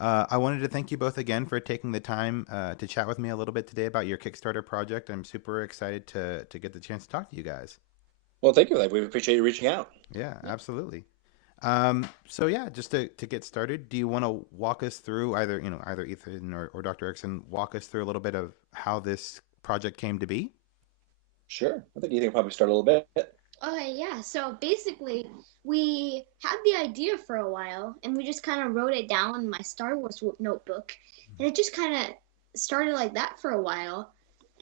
I wanted to thank you both again for taking the time to chat with me a little bit today about your Kickstarter project. I'm super excited to get the chance to talk to you guys. Well, thank you. We appreciate you reaching out. Yeah, absolutely. So yeah, just to get started, do you want to walk us through either Ethan or Dr. Erickson, walk us through a little bit of how this project came to be? Sure. I think you can probably start a little bit. Okay, yeah. So basically, we had the idea for a while, and we just kind of wrote it down in my Star Wars notebook, and it just kind of started like that for a while,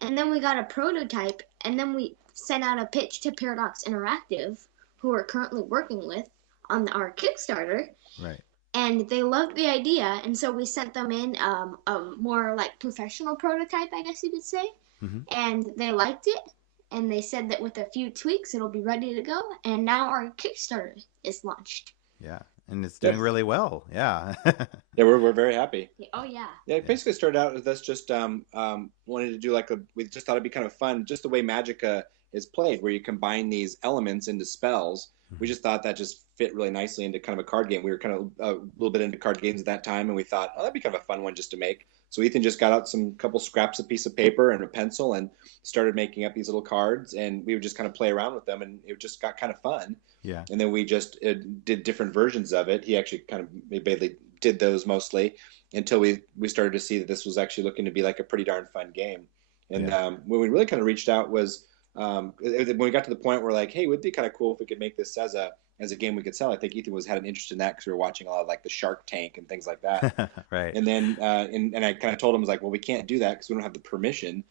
and then we got a prototype, and then we sent out a pitch to Paradox Interactive, who we're currently working with on our Kickstarter, Right. and they loved the idea, and so we sent them in a more like professional prototype, I guess you could say, Hmm. and they liked it, and they said that with a few tweaks it'll be ready to go, and now our Kickstarter is launched. Yeah, and it's Yeah, doing really well. Yeah. yeah, we're very happy. Oh yeah. Yeah, it Yeah. basically started out with us just wanting to do we just thought it'd be kind of fun, just the way Magicka is played, where you combine these elements into spells. We Mhm. just thought that just fit really nicely into kind of a card game. We were kind of a little bit into card games at that time, and we thought, oh, that'd be kind of a fun one just to make. So Ethan just got out some couple scraps of piece of paper and a pencil and started making up these little cards, and we would just kind of play around with them, and it just got kind of fun. Yeah. And then we just did different versions of it. He actually kind of basically did those mostly until we started to see that this was actually looking to be like a pretty darn fun game. And Yeah. when we really kind of reached out was when we got to the point where like, hey, it would be kind of cool if we could make this as a game we could sell. I think Ethan had an interest in that because we were watching a lot of like the Shark Tank and things like that. Right. And then and I kind of told him, I was like, well, we can't do that because we don't have the permission,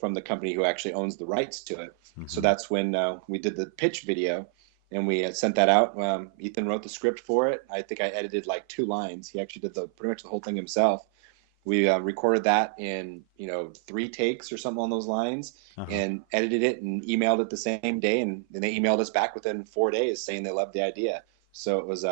from the company who actually owns the rights to it. So Hmm. that's when we did the pitch video, and we sent that out. Ethan wrote the script for it. I think I edited like 2 lines. He actually did pretty much the whole thing himself. We recorded that in 3 takes or something on those lines, Uh-huh. and edited it and emailed it the same day, and then they emailed us back within 4 days saying they loved the idea. So it was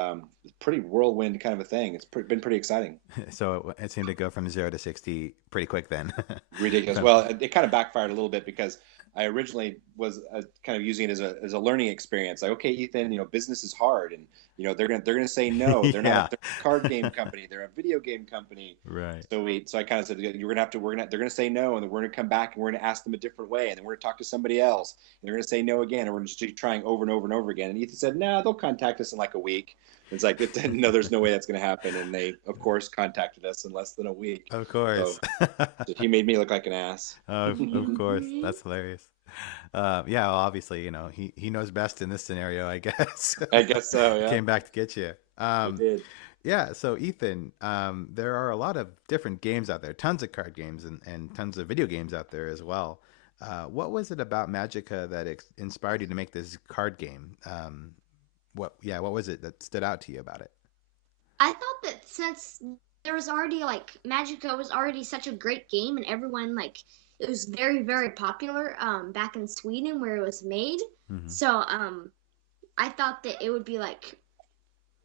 pretty whirlwind kind of a thing. It's been pretty exciting. So it seemed to go from 0 to 60 pretty quick then. Ridiculous. So, Well, it kind of backfired a little bit because I originally was kind of using it as a learning experience. Like, okay, Ethan, business is hard, and they're gonna say no. yeah. They're a card game company. They're a video game company. Right. So I kind of said, they're gonna say no, and then we're gonna come back and we're gonna ask them a different way, and then we're gonna talk to somebody else, and they're gonna say no again, and we're just keep trying over and over and over again. And Ethan said, no, they'll contact us in like a week. It's like, no, there's no way that's going to happen. And they, of course, contacted us in less than a week. Of So course. he made me look like an ass. Of course. That's hilarious. Yeah, well, obviously, he knows best in this scenario, I guess. I guess so, yeah. Came back to get you. He did. Yeah, so Ethan, there are a lot of different games out there, tons of card games and tons of video games out there as well. What was it about Magicka that inspired you to make this card game? What was it that stood out to you about it? I thought that since there was already like Magicka was already such a great game, and everyone like it was very very popular back in Sweden where it was made. Hmm. So I thought that it would be like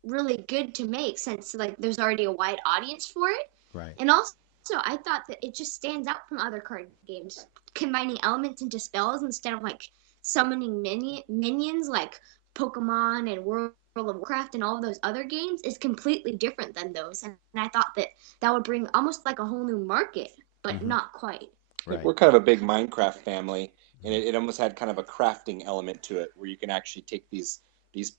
really good to make since like there's already a wide audience for it. Right. And also I thought that it just stands out from other card games, combining elements into spells instead of like summoning minions like Pokemon and World of Warcraft and all of those other games is completely different than those. And I thought that that would bring almost like a whole new market, but Hmm. not quite. Like, Right. we're kind of a big Minecraft family, and it almost had kind of a crafting element to it where you can actually take these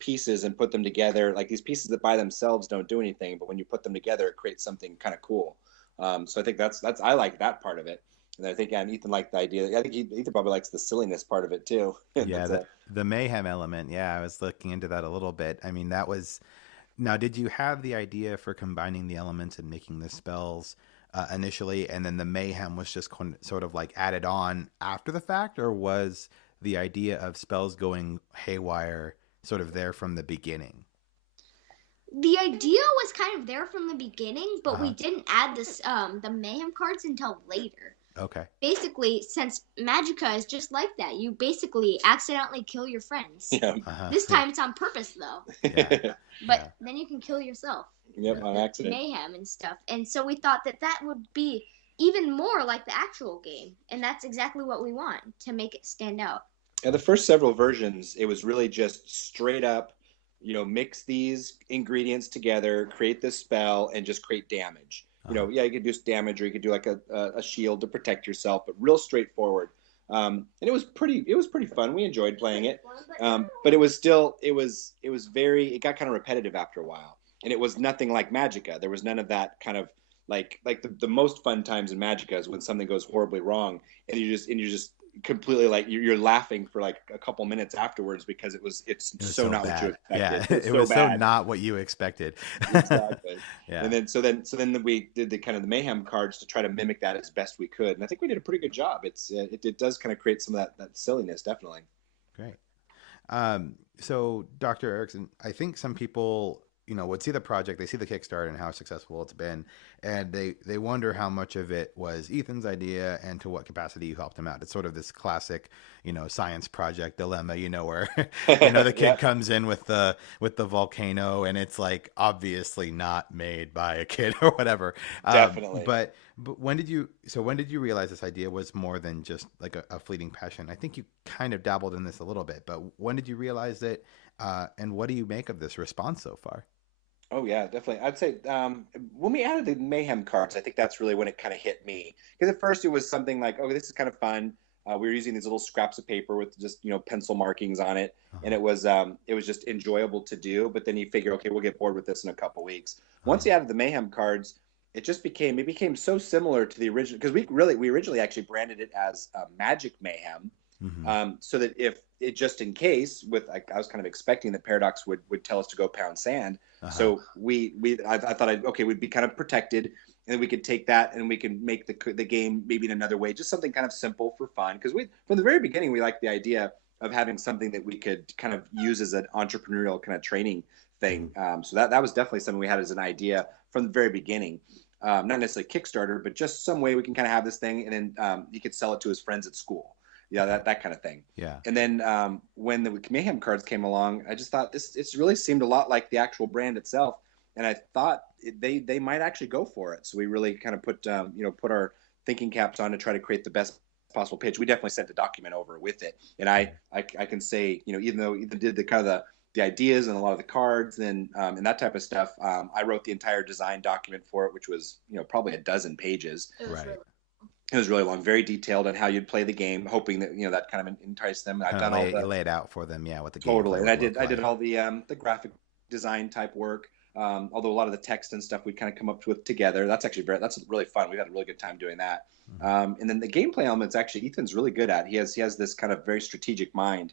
pieces and put them together. Like these pieces that by themselves don't do anything, but when you put them together, it creates something kind of cool. So I think that's I like that part of it. And I think Ethan liked the idea. I think Ethan probably likes the silliness part of it too. Yeah, That's the mayhem element. Yeah, I was looking into that a little bit. I mean, that was now. Did you have the idea for combining the elements and making the spells initially, and then the mayhem was just sort of like added on after the fact, or was the idea of spells going haywire sort of there from the beginning? The idea was kind of there from the beginning, but we Uh-huh. didn't add this the mayhem cards until later. Okay. Basically, since Magicka is just like that, you basically accidentally kill your friends. yeah. Uh-huh. This time it's on purpose though, Yeah. but Yeah. then you can kill yourself. Yep, on accident. Mayhem and stuff. And so we thought that that would be even more like the actual game, and that's exactly what we want to make it stand out. Yeah, the first several versions, it was really just straight up mix these ingredients together, create this spell, and just create damage. Yeah, you could do damage, or you could do like a shield to protect yourself, but real straightforward. And it was pretty fun. We enjoyed playing it, but it was it got kind of repetitive after a while, and it was nothing like Magicka. There was none of that kind of like the most fun times in Magicka is when something goes horribly wrong, and you're just completely like you're laughing for like a couple minutes afterwards because it's so not bad. What you expected. Yeah, it was so not what you expected. Exactly. Yeah. And then we did the kind of the mayhem cards to try to mimic that as best we could, and I think we did a pretty good job. It does kind of create some of that silliness, definitely. Great. So Dr. Erickson, I think some people would see the project, they see the Kickstarter and how successful it's been, and they wonder how much of it was Ethan's idea and to what capacity you helped him out. It's sort of this classic, science project dilemma, where the kid comes in with the volcano, and it's like obviously not made by a kid or whatever. Definitely. But when did you realize this idea was more than just like a fleeting passion? I think you kind of dabbled in this a little bit, but when did you realize it? And what do you make of this response so far? Oh yeah, definitely. I'd say when we added the mayhem cards, I think that's really when it kind of hit me. Because at first it was something like, oh, this is kind of fun. We were using these little scraps of paper with just pencil markings on it, and it was just enjoyable to do. But then you figure, okay, we'll get bored with this in a couple weeks. Once you added the mayhem cards, it became so similar to the original, because we originally actually branded it as Magic Mayhem. Mm-hmm. So that if it just in case I was kind of expecting that Paradox would tell us to go pound sand. So I thought we'd be kind of protected, and then we could take that and we can make the game maybe in another way, just something kind of simple for fun. Because from the very beginning, we liked the idea of having something that we could kind of use as an entrepreneurial kind of training thing. So that was definitely something we had as an idea from the very beginning. Not necessarily Kickstarter, but just some way we can kind of have this thing, and then he could sell it to his friends at school. Yeah, that kind of thing. Yeah. And then when the mayhem cards came along, I just thought it really seemed a lot like the actual brand itself, and I thought they might actually go for it. So we really kind of put our thinking caps on to try to create the best possible pitch. We definitely sent the document over with it, and I can say, even though Ethan did the kind of the ideas and a lot of the cards and that type of stuff, I wrote the entire design document for it, which was probably a dozen pages. Right. It was really long, very detailed on how you'd play the game, hoping that that kind of enticed them. I've done lay it out for them, what the game totally, and I did all the graphic design type work. Although a lot of the text and stuff we kind of come up with together. That's really fun. We've had a really good time doing that. And then the gameplay elements, actually, Ethan's really good at. He has this kind of very strategic mind.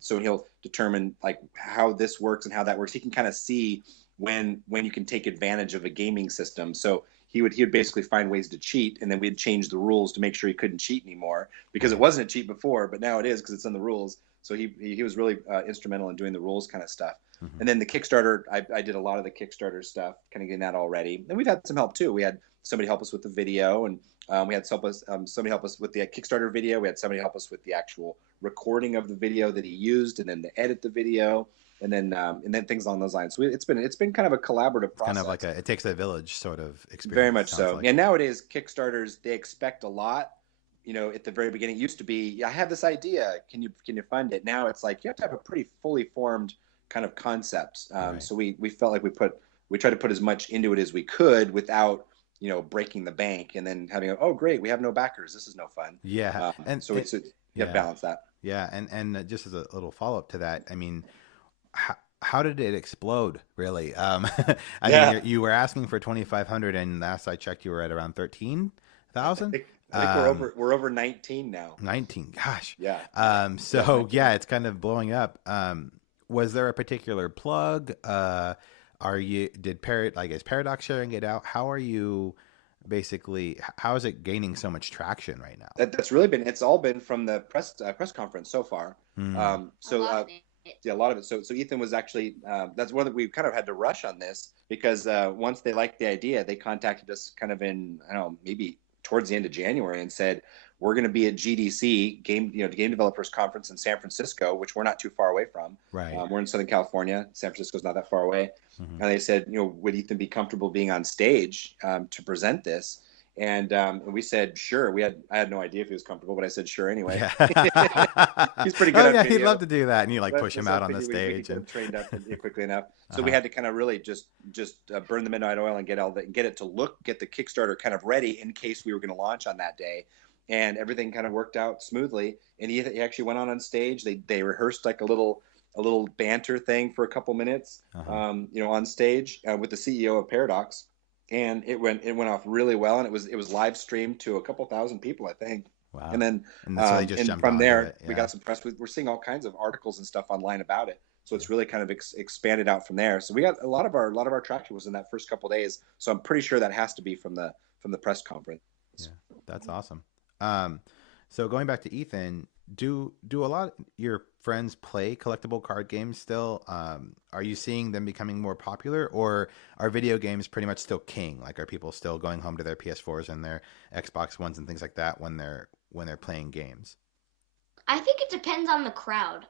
So he'll determine like how this works and how that works. He can kind of see when you can take advantage of a gaming system. So he would basically find ways to cheat, and then we'd change the rules to make sure he couldn't cheat anymore, because it wasn't a cheat before, but now it is because it's in the rules. So he was really instrumental in doing the rules kind of stuff. Mm-hmm. And then the Kickstarter, I did a lot of the Kickstarter stuff, kind of getting that all ready. And we've had some help too. We had somebody help us with the video, and we had somebody help us with the Kickstarter video. We had somebody help us with the actual recording of the video that he used, and then to edit the video. And then things along those lines. So it's been kind of a collaborative process. Kind of like it takes a village sort of experience. Very much so. Like. And nowadays Kickstarters, they expect a lot. At the very beginning, it used to be, I have this idea. Can you fund it? Now it's like you have to have a pretty fully formed kind of concept. Right. So we felt like we tried to put as much into it as we could without breaking the bank, and then having great, we have no backers. This is no fun. Yeah. And so you have to balance that. Yeah. And just as a little follow up to that, I mean, how did it explode, really? I mean, you were asking for 2,500, and last I checked, you were at around 13,000. I think we're over 19 now. 19, gosh. Yeah. So yeah, it's kind of blowing up. Was there a particular plug? Is Paradox sharing it out? How are you? Basically, how is it gaining so much traction right now? It's all been from the press conference so far. A lot of it. So Ethan was actually, that's one that we kind of had to rush on this, because once they liked the idea, they contacted us kind of in, I don't know, maybe towards the end of January, and said, we're going to be at GDC, Game Developers Conference in San Francisco, which we're not too far away from. Right. We're in Southern California. San Francisco's not that far away. Mm-hmm. And they said, would Ethan be comfortable being on stage to present this? And we said sure. I had no idea if he was comfortable, but I said sure anyway. Yeah. He's pretty good Oh at yeah, video. he'd love to do that, and you like But push him so I out on the figured we could stage get him and trained up quickly enough. So we had to kind of really just burn the midnight oil and get it to get the Kickstarter kind of ready in case we were going to launch on that day. And everything kind of worked out smoothly. And he actually went on stage. They rehearsed like a little banter thing for a couple minutes, on stage with the CEO of Paradox, and it went off really well. And it was live streamed to a couple thousand people, I think. wow. And then so they just and jumped from onto there it. Yeah. we got some press. We're seeing all kinds of articles and stuff online about it. So it's really kind of expanded out from there. So we got a lot of our traction was in that first couple of days. So I'm pretty sure that has to be from the press conference. Yeah, that's awesome. So going back to Ethan, do a lot of your friends play collectible card games still? Are you seeing them becoming more popular, or are video games pretty much still king? Like, are people still going home to their PS4s and their Xbox Ones and things like that when they're playing games? I think it depends on the crowd.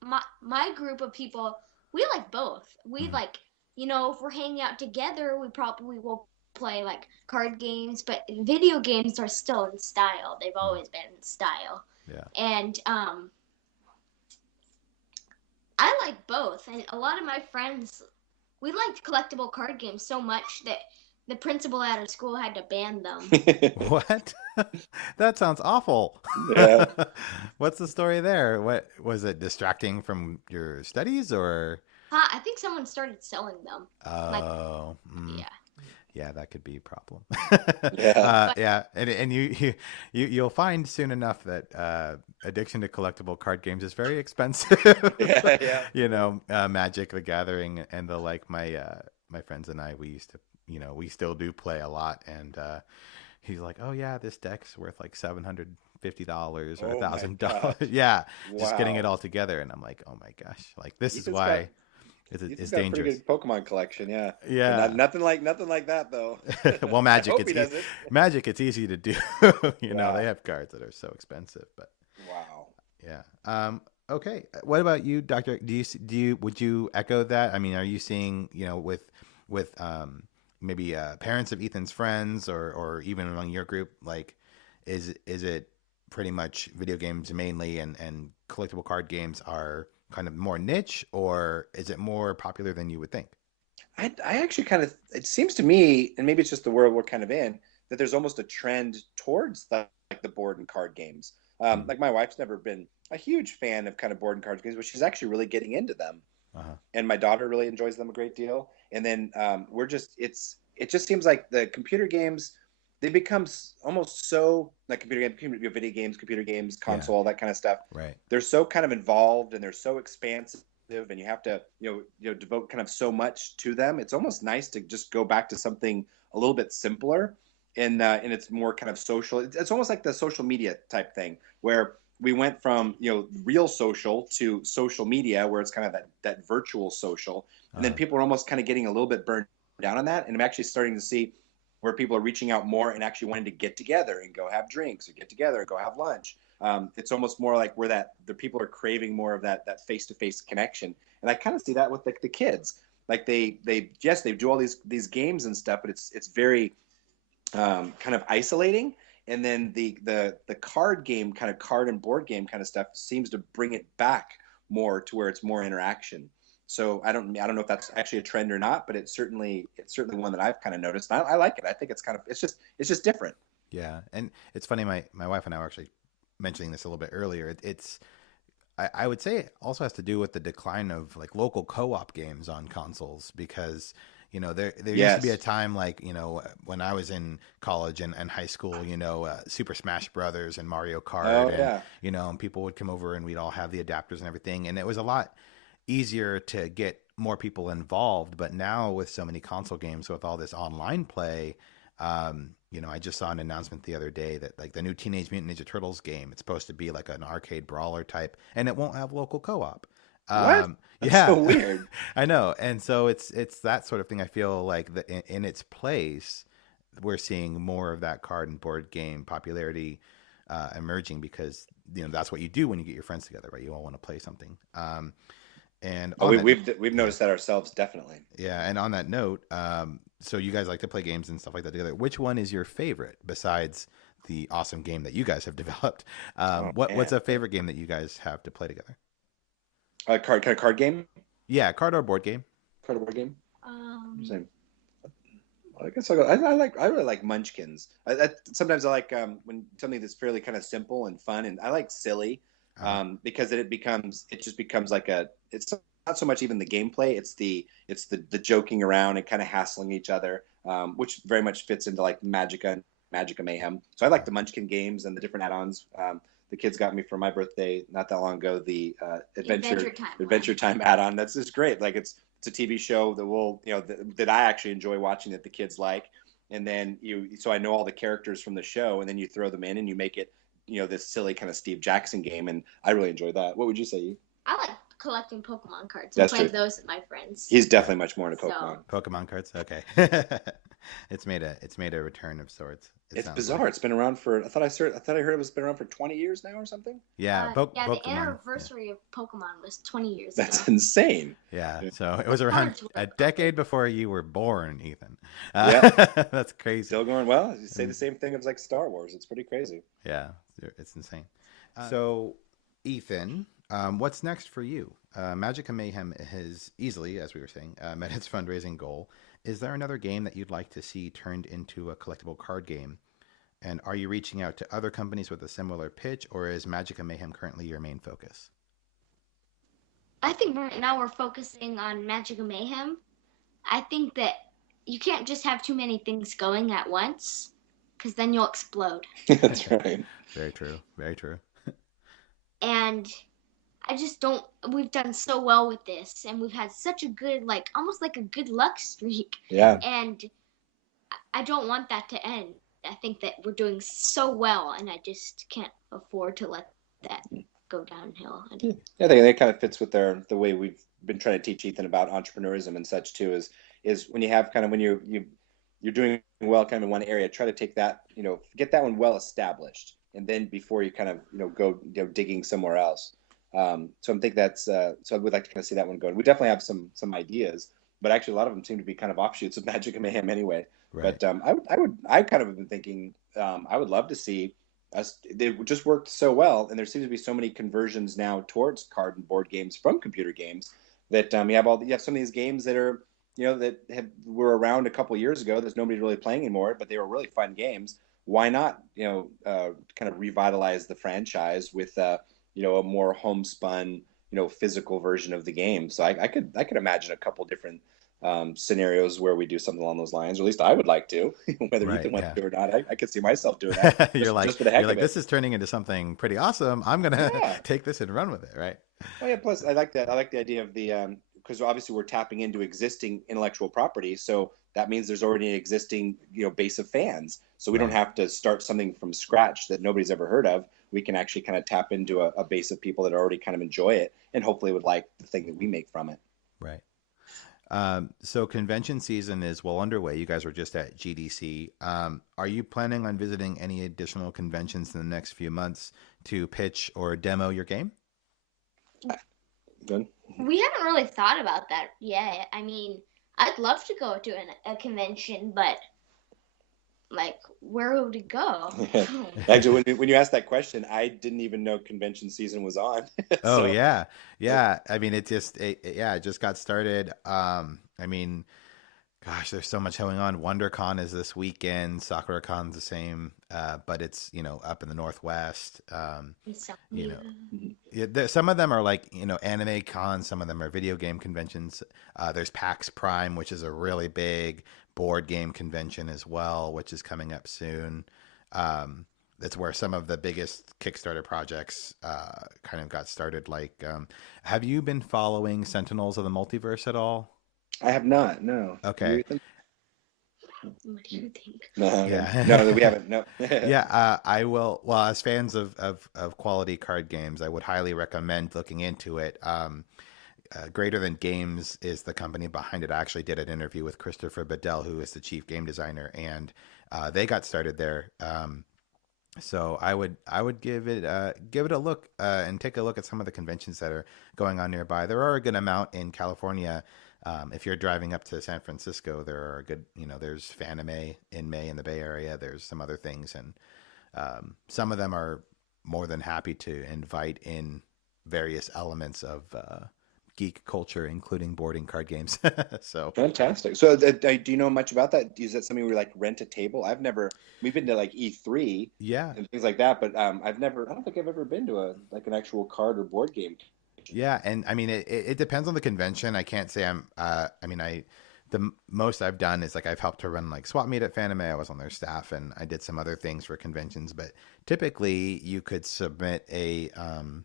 My group of people, we like both. We like, if we're hanging out together, we probably will play like card games, but video games are still in style. They've always been in style. Yeah. And I like both. And a lot of my friends, we liked collectible card games so much that the principal at our school had to ban them. What? That sounds awful. Yeah. What's the story there? What was it, distracting from your studies, or? I think someone started selling them. Oh, yeah. Yeah, that could be a problem. Yeah. Yeah, and you'll find soon enough that addiction to collectible card games is very expensive. Yeah. Magic the Gathering and the like. My friends and I, we used to, we still do play a lot, and he's like, oh yeah, this deck's worth like $750 or $1,000. Yeah, just getting it all together, and I'm like, oh my gosh, like this is why. It's got dangerous. A pretty good Pokemon collection, yeah. Yeah. Nothing like that though. Well, Magic, Magic, it's easy to do. They have cards that are so expensive, but wow. Yeah. Okay. What about you, Doctor? Would you echo that? I mean, are you seeing, with maybe parents of Ethan's friends, or even among your group, like, is it pretty much video games mainly, and collectible card games are kind of more niche, or is it more popular than you would think? I actually it seems to me, and maybe it's just the world we're kind of in, that there's almost a trend towards the board and card games. Like my wife's never been a huge fan of kind of board and card games, but she's actually really getting into them. And my daughter really enjoys them a great deal. And then it just seems like the computer games, they become almost so like video games, computer games, console, all that kind of stuff. Right. They're so kind of involved, and they're so expansive, and you have to devote kind of so much to them. It's almost nice to just go back to something a little bit simpler, and it's more kind of social. It's almost like the social media type thing, where we went from real social to social media, where it's kind of that virtual social, and then people are almost kind of getting a little bit burned down on that. And I'm actually starting to see where people are reaching out more and actually wanting to get together and go have drinks, or get together and go have lunch. It's almost more like where the people are craving more of that face-to-face connection. And I kind of see that with the kids. Like they do all these games and stuff, but it's very kind of isolating. And then the card game, kind of card and board game kind of stuff, seems to bring it back more to where it's more interaction. So I don't know if that's actually a trend or not, but it's certainly one that I've kind of noticed. And I like it. I think it's just different. Yeah, and it's funny. My wife and I were actually mentioning this a little bit earlier. I would say it also has to do with the decline of like local co-op games on consoles, because there used to be a time, like when I was in college and high school, Super Smash Brothers and Mario Kart, and people would come over and we'd all have the adapters and everything, and it was a lot easier to get more people involved. But now with so many console games, with all this online play, I just saw an announcement the other day that like the new Teenage Mutant Ninja Turtles game, it's supposed to be like an arcade brawler type, and it won't have local co-op. What? That's so weird. I know. And so it's that sort of thing. I feel like in its place, we're seeing more of that card and board game popularity emerging, because that's what you do when you get your friends together, right? You all want to play something. And we've noticed that ourselves, definitely. Yeah, and on that note, so you guys like to play games and stuff like that together. Which one is your favorite besides the awesome game that you guys have developed? What's a favorite game that you guys have to play together? Card game? Yeah, card or board game. Card or board game? Um, I guess I'll go. I really like Munchkins. Sometimes I like when something that's fairly kind of simple and fun, and I like silly because it just becomes like it's not so much even the gameplay, it's the joking around and kind of hassling each other, which very much fits into like Magicka Mayhem. So I like the Munchkin games and the different add-ons. The kids got me for my birthday not that long ago the Adventure Time add-on. That's just great. Like it's a TV show that I actually enjoy watching, that the kids like, and then so I know all the characters from the show, and then you throw them in and you make it this silly kind of Steve Jackson game, and I really enjoy that. What would you say? I like collecting Pokemon cards and playing those with my friends. He's definitely much more into Pokemon. Pokemon cards, okay. It's made a return of sorts. It's bizarre. Like. It's been around for. I thought I heard it was been around for 20 years now or something. Yeah, the anniversary of Pokemon was 20 years ago. That's insane. Yeah, so it was around a decade before you were born, Ethan. Yeah, that's crazy. Still going well. You say the same thing as like Star Wars. It's pretty crazy. Yeah, it's insane. So, Ethan, what's next for you? Magicka Mayhem has easily, as we were saying, met its fundraising goal. Is there another game that you'd like to see turned into a collectible card game? And are you reaching out to other companies with a similar pitch, or is Magicka Mayhem currently your main focus? I think right now we're focusing on Magicka Mayhem. I think that you can't just have too many things going at once, because then you'll explode. That's right. Very true. Very true. And I just don't. We've done so well with this, and we've had such a good, almost like a good luck streak. Yeah. And I don't want that to end. I think that we're doing so well, and I just can't afford to let that go downhill. Yeah, I think that kind of fits with the way we've been trying to teach Ethan about entrepreneurism and such too. Is when you have when you're doing well kind of in one area, try to take that get that one well established, and then before you kind of go digging somewhere else. So I think that's so I would like to kind of see that one going. We definitely have some ideas, but actually a lot of them seem to be kind of offshoots of Magicka Mayhem anyway. Right. But I kind of have been thinking I would love to see us. They just worked so well, and there seems to be so many conversions now towards card and board games from computer games that you have some of these games that are were around a couple years ago. There's nobody really playing anymore, but they were really fun games. Why not kind of revitalize the franchise with a more homespun, physical version of the game. So I could imagine a couple different scenarios where we do something along those lines, or at least I would like to. Whether Ethan wants to or not, I could see myself doing that. You're like, this is turning into something pretty awesome. I'm gonna take this and run with it, right? Oh yeah. Plus, I like that. I like the idea of the because obviously we're tapping into existing intellectual property, so that means there's already an existing base of fans. So we don't have to start something from scratch that nobody's ever heard of. We can actually kind of tap into a base of people that already kind of enjoy it and hopefully would like the thing that we make from it. Right. So convention season is well underway. You guys were just at GDC. Are you planning on visiting any additional conventions in the next few months to pitch or demo your game? Good. We haven't really thought about that yet. I mean, I'd love to go to a convention, but where would it go? Actually, when you asked that question, I didn't even know convention season was on. Oh yeah. I mean, it just got started. I mean, gosh, there's so much going on. WonderCon is this weekend. SakuraCon's the same, but it's up in the Northwest. Some of them are like anime cons. Some of them are video game conventions. There's PAX Prime, which is a really big board game convention as well, which is coming up soon. That's where some of the biggest Kickstarter projects kind of got started. Have you been following Sentinels of the Multiverse at all? I have not. No. Okay. What do you think? No, yeah. No, we haven't. No. Yeah, I will. Well, as fans of quality card games, I would highly recommend looking into it. Greater Than Games is the company behind it. I actually did an interview with Christopher Bedell, who is the chief game designer, and they got started there. So I would give it a look and take a look at some of the conventions that are going on nearby. There are a good amount in California. If you're driving up to San Francisco, there are good, there's Fanime in May in the Bay Area. There's some other things, and some of them are more than happy to invite in various elements of geek culture, including boarding card games. So fantastic. So do you know much about that? Is that something where like rent a table? We've been to like E3 yeah, and things like that, but I don't think I've ever been to an actual card or board game. yeah, and I mean it depends on the convention. I can't say the most I've done is like I've helped to run like swap meet at Fanime. I was on their staff, and I did some other things for conventions. But typically, you could submit an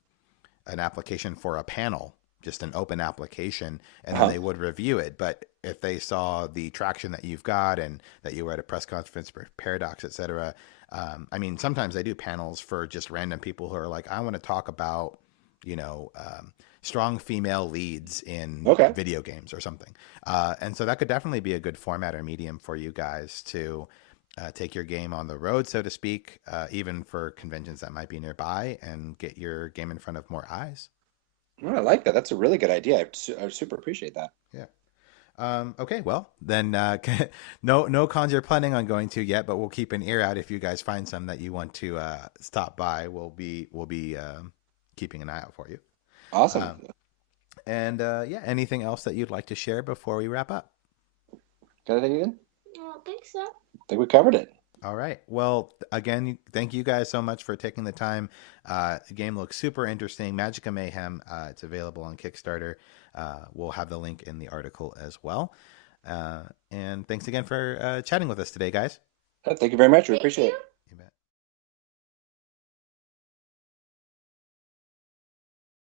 application for a panel, just an open application, and then they would review it. But if they saw the traction that you've got and that you were at a press conference for Paradox, etc., sometimes they do panels for just random people who are like, I want to talk about, strong female leads in video games or something. And so that could definitely be a good format or medium for you guys to take your game on the road, so to speak, even for conventions that might be nearby, and get your game in front of more eyes. Oh, I like that. That's a really good idea. I super appreciate that. Yeah. Okay, well, then no cons you're planning on going to yet, but we'll keep an ear out if you guys find some that you want to stop by. We'll be keeping an eye out for you. Awesome. Anything else that you'd like to share before we wrap up? Got anything in? I don't think so. I think we covered it. All right. Well, again, thank you guys so much for taking the time. The game looks super interesting. Magicka Mayhem. It's available on Kickstarter. We'll have the link in the article as well. And thanks again for chatting with us today, guys. Thank you very much. We Thank appreciate you. it.